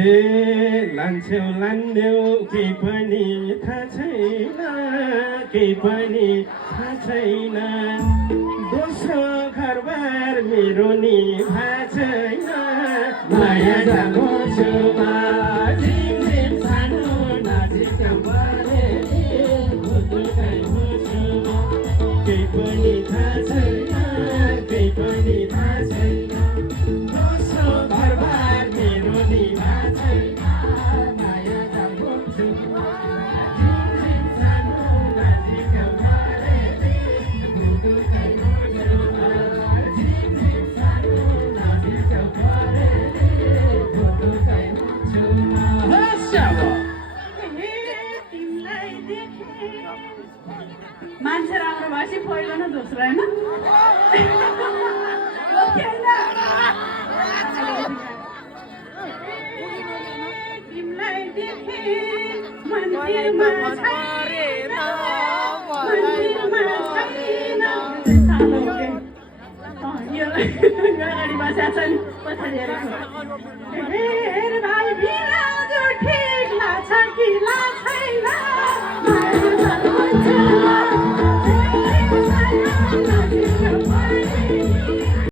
लान्छौ लान्देऊ केही पनि थाहा छैन केही पनि थाहा छैन दोस्रो घरबार मेरो नि थाहा छैन माया जानु छुमा झिमझिम सानो नजिक परे केही पनि थाहा छैन केही पनि थाहा छैन दोस्रो घरबार मेरो नि थाहा छैन माया जानु छुमा झिमझिम सानो नजिक परे झिमझिम सानो नजिक परे मान्छे राम्रो भएपछि पहिलो न दोस्रो होइन तिमीलाई देखे मन्दिरमा छैन अगाडि बसेको छ नि पछाडि हेर भाइ बिना जो ठिक लाग्छ कि लाग्छ छैन